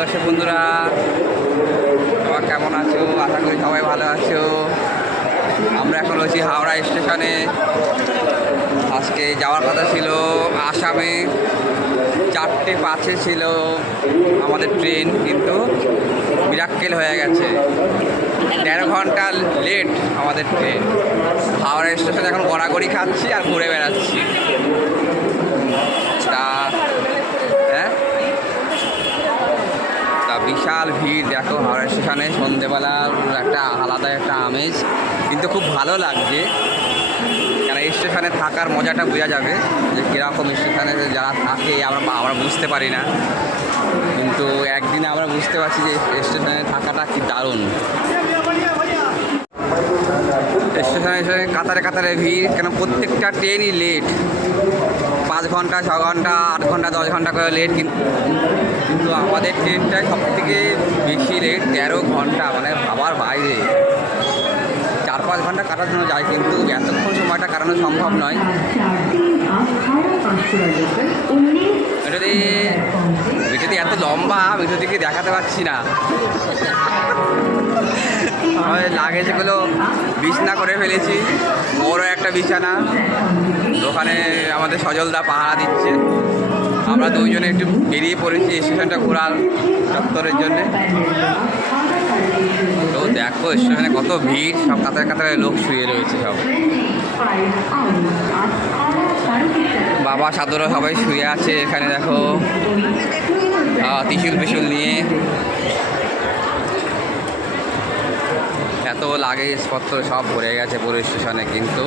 দর্শক বন্ধুরা, সবাই কেমন আছো? আশা করি সবাই ভালো আছো। আমরা এখন রয়েছি হাওড়া স্টেশনে। আজকে যাওয়ার কথা ছিল, আসামে চারটে পাঁচে ছিল আমাদের ট্রেন, কিন্তু বিরাক্কেল হয়ে গেছে। তেরো ঘণ্টা লেট আমাদের ট্রেন। হাওড়া স্টেশনে এখন গড়াগড়ি খাচ্ছি আর ঘুরে বেড়াচ্ছি। সন্ধেবেলার একটা আলাদা একটা আমেজ, কিন্তু খুব ভালো লাগছে। কেন স্টেশনে থাকার মজাটা বোঝা যাবে যে কীরকম স্টেশনে যারা থাকে, আমরা আমরা বুঝতে পারি না। কিন্তু একদিনে আমরা বুঝতে পারছি যে স্টেশনে থাকাটা কি দারুণ। স্টেশনে এসে কাতারে কাতারে ভিড়, কেন প্রত্যেকটা ট্রেনই লেট পাঁচ ঘণ্টা, ছ ঘণ্টা, আট ঘণ্টা, দশ ঘণ্টা করে লেট কিন্তু আমাদের ট্রেনটাই সব থেকে বেশি লেট তেরো ঘণ্টা মানে ভাবার বাইরে। চার পাঁচ ঘণ্টা কাটার জন্য যায়, কিন্তু এতক্ষণ সময়টা কাটানো সম্ভব নয়। এটাতে এটাতে এত লম্বা ভিডিওটিকে দেখাতে পারছি না। লাগেজগুলো বিছনা করে ফেলেছি। বড় একটা বিছানা। ওখানে আমাদের সজলদা পাহারা দিচ্ছে। আমরা দুইজনে একটু বেরিয়ে পড়েছি স্টেশনটা ঘোরার চত্বরের জন্যে। তো দেখো, স্টেশনে কত ভিড়, সব কাতারে কাতারে লোক শুয়ে রয়েছে সব। বাবা সাদরা সবাই শুয়ে আছে এখানে, দেখো। ত্রিশুল পিশুল নিয়ে। এত লাগেজপত্র সব ভরে গেছে পুরো স্টেশনে কিন্তু।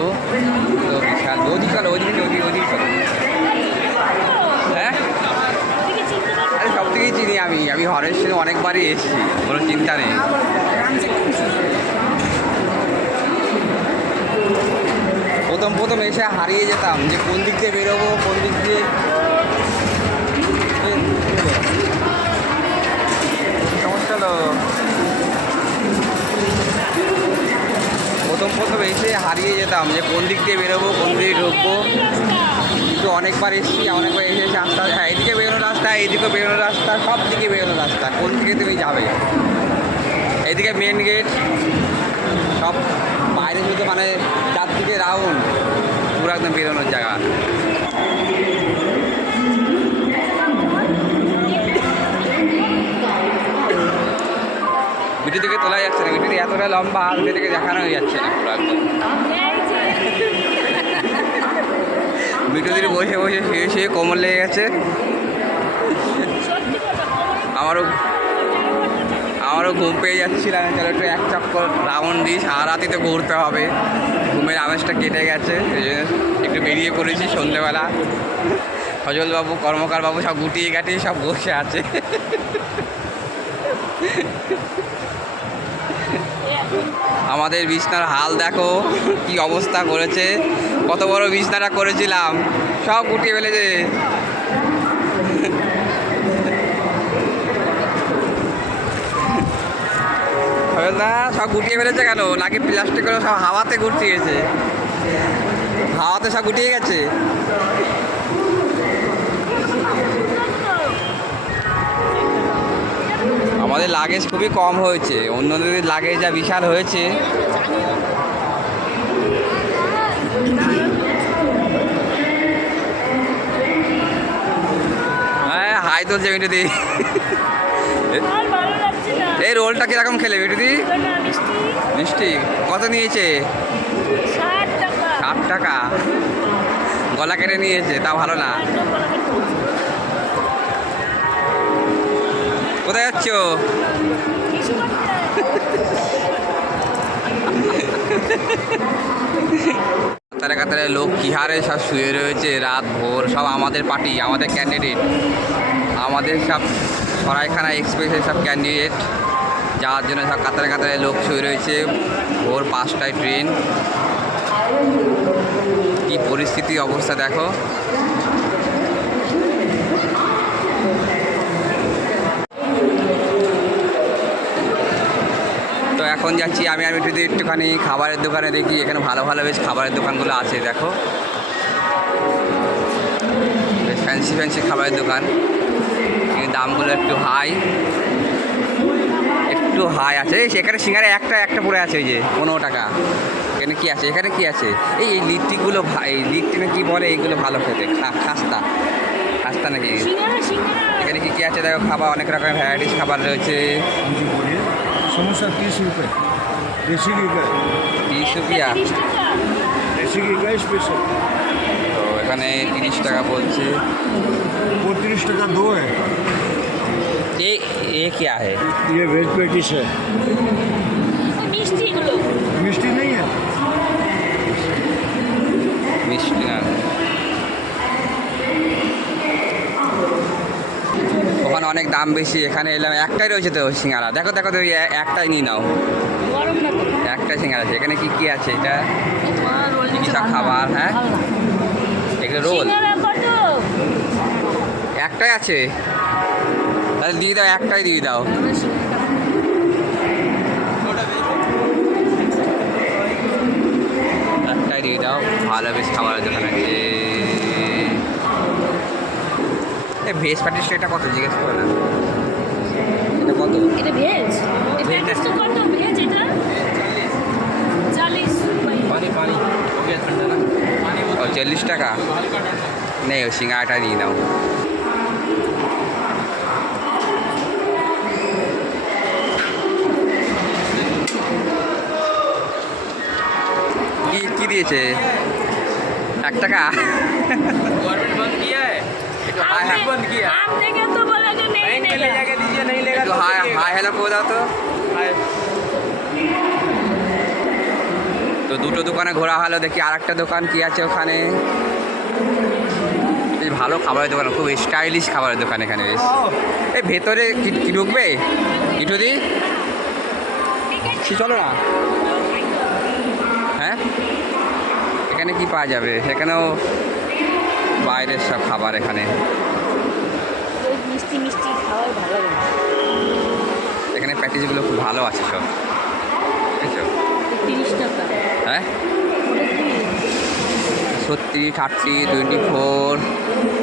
তো বিশাল, ওদিকে ওদিকে ওদিকে ওদিকে। হ্যাঁ? আরে সব থেকেই চিনি আমি আমি হরের সঙ্গে অনেকবারই এসেছি, কোনো চিন্তা নেই। প্রথম প্রথম এসে হারিয়ে যেতাম যে কোন দিক দিয়ে বেরোবো, কোন দিক দিয়ে সমস্যা হলো প্রথম প্রথম এসে হারিয়ে যেতাম যে কোন দিক দিয়ে বেরোবো, কোন দিকে ঢুকবো। কিন্তু অনেকবার এসেছি, অনেকবার এসে এসে রাস্তা হ্যাঁ এদিকে বেরোনো রাস্তা, এদিকে বেরোনো রাস্তা, সব দিকে বেরোনো রাস্তা, কোন দিকে তুমি যাবে? এদিকে মেন গেট সব বাইরে শুধু মানে চারদিকে রাউন্ড, পুরো একদম বেরোনোর জায়গা। তোলা যাচ্ছে না ভিডিও এতটা লম্বা ভিডিও থেকে দেখানো যাচ্ছে না পুরো একদম। বসে বসে শুয়ে শুয়ে কোমর লেগে গেছে। আমারও আমারও ঘুম পেয়ে যাচ্ছিলাম চলো একটু এক চক্কর রাউন্ড দিই সারা রাতি তো ঘুরতে হবে। ঘুমের আমেজটা কেটে গেছে এই জন্য একটু বেরিয়ে পড়েছি সন্ধ্যেবেলা সজলবাবু কর্মকার বাবু সব গুটিয়ে গাটিয়ে সব বসে আছে। আমাদের বিছনার হাল দেখো, কি অবস্থা করেছে। কত বড় বিছনাটা করেছিলাম, সব গুটিয়ে ফেলেছে। সব গুটিয়ে ফেলেছে কেন? নাকি প্লাস্টিক করে সব হাওয়াতে গুটিয়েছে? হাওয়াতে সব গুটিয়ে গেছে? আমাদের লাগেজ খুবই কম হয়েছে। অন্যদের লাগেজ যা বিশাল হয়েছে। হ্যাঁ হাই তুলছে মিটুদি এই রোলটা কীরকম খেলে মিটুদি মিষ্টি। কত নিয়েছে? ষাট টাকা। গলা কেটে নিয়েছে তা ভালো না। কোথায় যাচ্ছ? কাতারে কাতারে লোক কি হারে সব শুয়ে রয়েছে, রাত ভোর, সব আমাদের পার্টি আমাদের ক্যান্ডিডেট আমাদের সব সরাইখানা এক্সপ্রেসের সব ক্যান্ডিডেট যাওয়ার জন্য সব কাতারে কাতারে লোক শুয়ে রয়েছে। ভোর পাঁচটায় ট্রেন কি পরিস্থিতি অবস্থা দেখো। এখন যাচ্ছি আমি আর মিঠুদের একটুখানি খাবারের দোকানে দেখি এখানে ভালো ভালো বেশ খাবারের দোকানগুলো আছে দেখো। বেশ ফ্যান্সি ফ্যান্সি খাবারের দোকান। দামগুলো একটু হাই একটু হাই আছে। এই সেখানে সিঙ্গারে একটা একটা পরে আছে ওই যে পনেরো টাকা। এখানে কি আছে? এখানে কি আছে? এই এই লিট্টিগুলো এই লিট্টিটা কি বলে? এইগুলো ভালো খেতে। খাস্তা। খাস্তা নাকি? এখানে কি কী আছে? দেখো খাবার অনেক রকমের ভ্যারাইটিস খাবার রয়েছে। समोसा तीस रुपये देसी घी का তিরিশ রুপিয়া তিরিশ টাকা देसी घी का स्पेशल তো এখানে তিরিশ টাকা বলছে वो तीस टका दो है এ এ क्या है ये वेज पेटिस है ওখানে অনেক দাম বেশি এখানে এলাম একটাই রয়েছে তো সিঙ্গারা। দেখো দেখো তুই একটাই নিয়ে নাও। একটাই সিঙ্গারা আছে। এখানে কি কি আছে এটা? কিসব খাবার, হ্যাঁ? এগুলো রোল। একটাই আছে। তাহলে দিয়ে দাও একটাই দিয়ে দাও। একটাই দিয়ে দাও ভালো বেশ খাবারের দোকান আছে এই ভেজ প্যাটিস এটা কত জিজ্ঞেস করে না। এটা কত? এটা ভেজ ভেজ না। কত ভেজ এটা? পানি পানি। ও চল্লিশ টাকা? নেই ওই সিঙ্গারাটা নিয়ে নাও। কি দিয়েছে? এক টাকা? একটু হাই হাই आप देखे तो बोला कि नहीं नहीं একটু হাই হাই হ্যালো করে দাও তো তো দুটো দোকানে ঘোরা হলো দেখি আর একটা দোকান কি আছে ওখানে বেশ ভালো খাবারের দোকান খুব স্টাইলিশ খাবারের দোকান এখানে বেশ এই ভেতরে কি কি ঢুকবে কিটু দি কি চলো না হ্যাঁ এখানে কি পাওয়া যাবে সেখানেও বাইরের সব খাবার এখানে প্যাকেজগুলো খুব ভালো আছে সব। হ্যাঁ? সত্যি thirty twenty four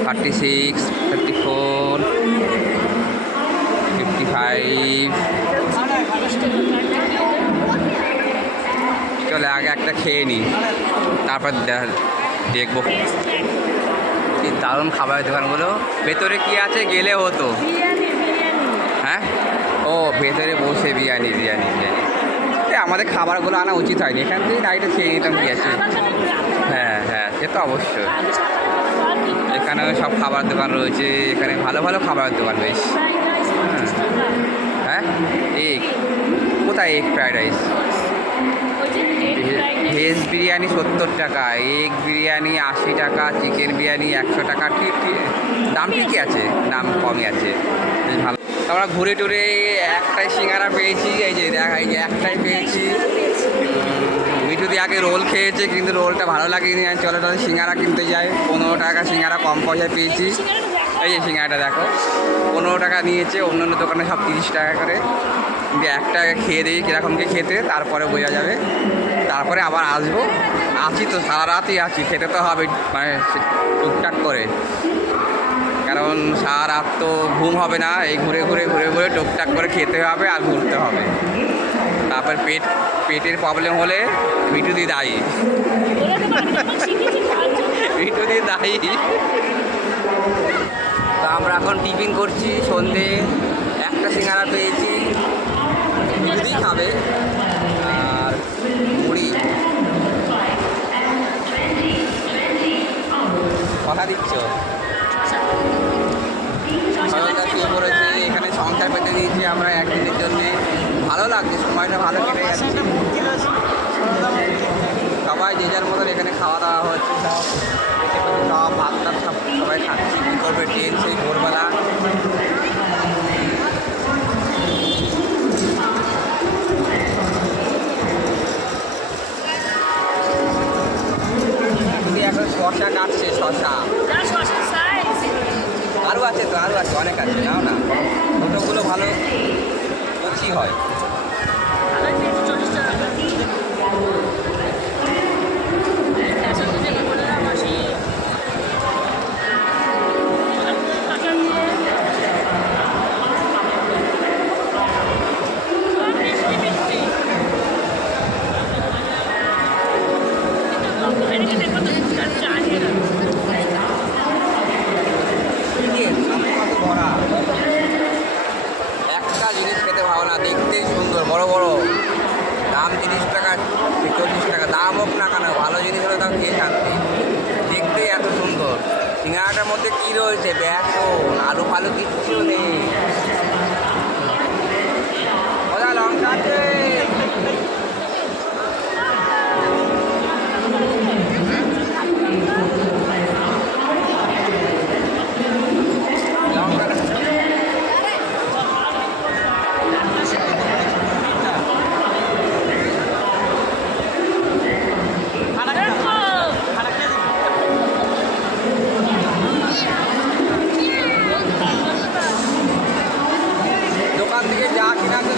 thirty six thirty four fifty five চলে আগে একটা খেয়ে নিই তারপর দেখব। কি দারুণ খাবারের দোকানগুলো। ভেতরে কি আছে? গেলে হতো বিরিয়ানি বিরিয়ানি হ্যাঁ ও ভেতরে বসে বিরিয়ানি বিরিয়ানি বিরিয়ানি। আমাদের খাবারগুলো আনা উচিত হয়নি। এখান থেকে গাড়িটা খেয়ে নিতাম কি হ্যাঁ হ্যাঁ সে তো অবশ্যই। এখানেও সব খাবার দোকান রয়েছে, এখানে ভালো ভালো খাবারের দোকান রয়েছে হ্যাঁ। এগ। কোথায় egg fried rice? Veg biryani সত্তর টাকা, এগ বিরিয়ানি আশি টাকা, চিকেন বিরিয়ানি একশো টাকা, ঠিক দাম ঠিকই আছে? দাম কমই আছে। আমরা ঘুরে টুরে একটাই সিঙ্গারা পেয়েছি, এই যে দেখা, এই যে একটাই পেয়েছি। মিঠু দিয়ে আগে রোল খেয়েছে, কিন্তু রোলটা ভালো লাগেনি আমি চলো তাহলে সিঙ্গারা কিনতে যাই। পনেরো টাকা সিঙ্গারা কম পয়সায় পেয়েছি। এই যে সিঙ্গারাটা দেখো, পনেরো টাকা নিয়েছে অন্য অন্য দোকানে সব তিরিশ টাকা করে। কিন্তু একটা খেয়ে দিই, কীরকম কি খেতে, তারপরে বোঝা যাবে। তারপরে আবার আসব। আছি তো, সারা রাতই আছি খেতে তো হবে মানে টুকটাক করে। কারণ সারা রাত তো ঘুম হবে না, এই ঘুরে ঘুরে ঘুরে ঘুরে টুকটাক করে খেতে হবে আর ঘুরতে হবে। তারপর পেট, পেটের প্রবলেম হলে মিঠু দি দায়ী। মিঠু দি দায়ী। তো আমরা এখন টিফিন করছি, সন্ধে একটা সিঙ্গারা পেয়েছি মিঠুদি খাবে, আর মুড়ি। কথা দিচ্ছ? সবাইটা করেছি পড়েছি এখানে সংসার পেতে নিয়েছি আমরা একদিনের জন্যে। ভালো লাগছে সময়টা ভালো কেটে গেছে সবাই যে যার মতন এখানে খাওয়া দাওয়া হচ্ছে সব সব ভাত টাত সব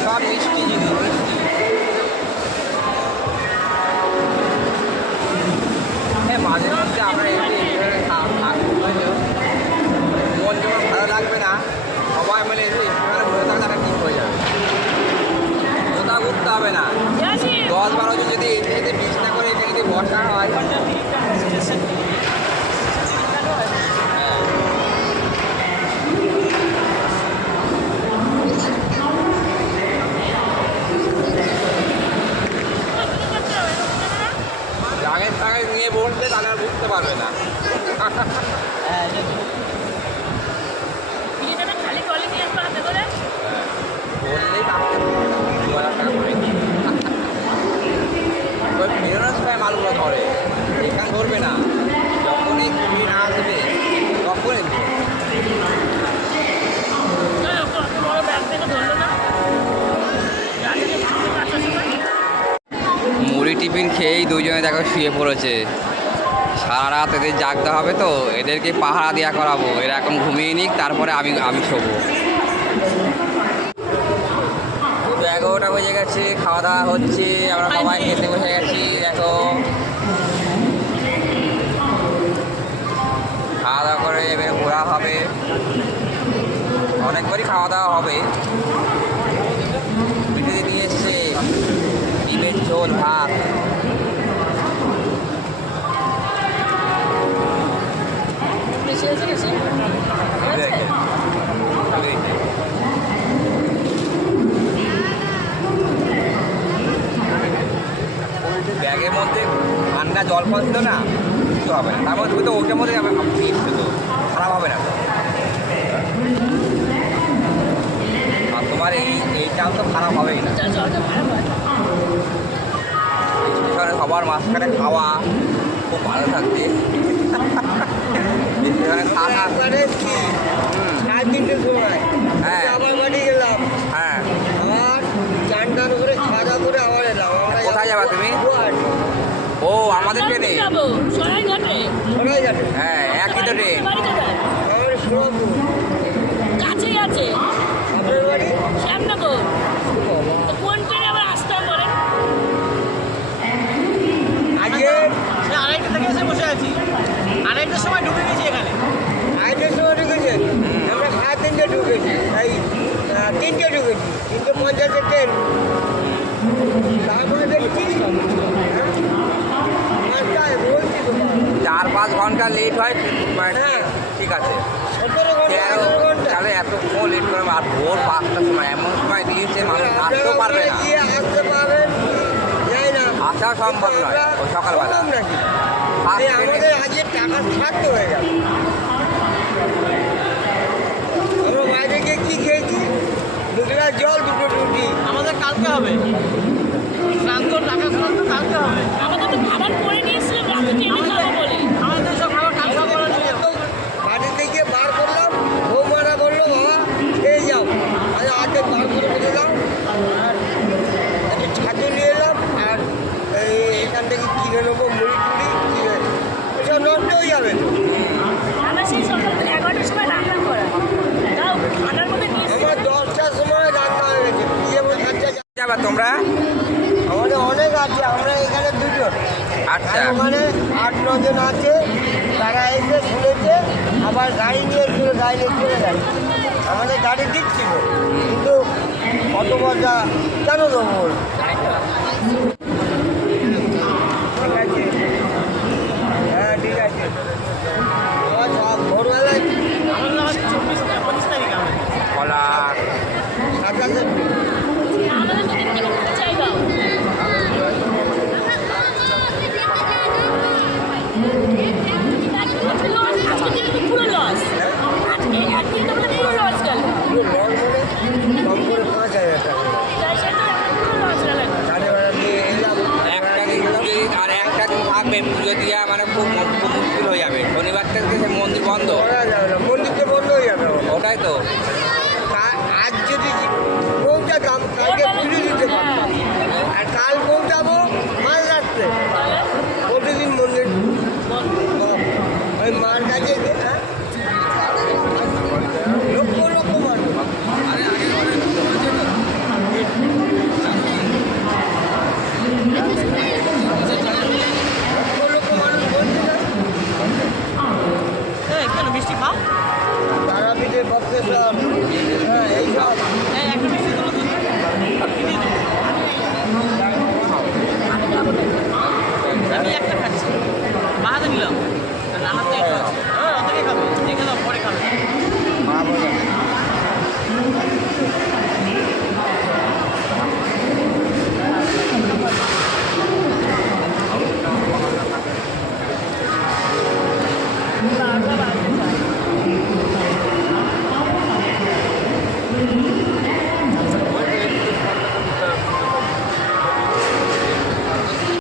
সব মিষ্টি হ্যাঁ মাঝে মধ্যে আমরা একটু মন যখন ভালো লাগবে না সবাই মিলে থাকলে ঠিক হয়ে যাবে কোথাও ঘুরতে হবে না দশ বারো জন যদি টিফিন খেয়েই দুজনে দেখো শুয়ে পড়েছে। সারা রাত এদের জাগতে হবে তো এদেরকে পাহারা দেওয়া করাবো। এরা এখন ঘুমিয়ে নিক তারপরে আমি আমি শোবো। এগারোটা বেজে গেছে খাওয়া দাওয়া হচ্ছে আমরা সবাই খেতে বসে গেছি দেখো। খাওয়া দাওয়া করে এবারে ঘোরা হবে। অনেকবারই খাওয়া দাওয়া হবে পিঠে নিয়ে এসছে ডিমের ঝোল ভাত। ব্যাগের মধ্যে ঠান্ডা জল ফল ছিল না খাওয়া মাঝখানে খাওয়া খুব ভালো থাকবে। কোথায় যাবা তুমি? গুয়াহাটি। ও আমাদের ট্রেনে। হ্যাঁ। হয় হ্যাঁ। ঠিক আছে। তাহলে এতক্ষণ লেট করে আর ভোর পাঁচটার সময় এমন সময় দিয়েছে মানুষ আসতেও পারবে না। গিয়ে আসতে পারবেন যাই না। আসা সম্ভব নয় সকালবেলা। হয়ে বাইরে গিয়ে কি খেয়েছি? দু জল দুটো রুটি। আমাদের কালকে হবে। খরচা তোমরা? আমাদের অনেক আছে আমরা এখানে দুজন। আচ্ছা আর ওখানে আট নজন আছে তারা এসে শুনেছে আবার গাড়ি নিয়ে ছিল গাড়ি নিয়ে চলে গেছে আমাদের গাড়ি দিচ্ছিল কিন্তু কত পয়সা কেন দেবো হ্যাঁ ঠিক আছে। আবার সব ভোরবেলায় আমাদের। থাকবে পুজো দেওয়া মানে খুব মুশকিল হয়ে যাবে। শনিবার মন্দির বন্ধ।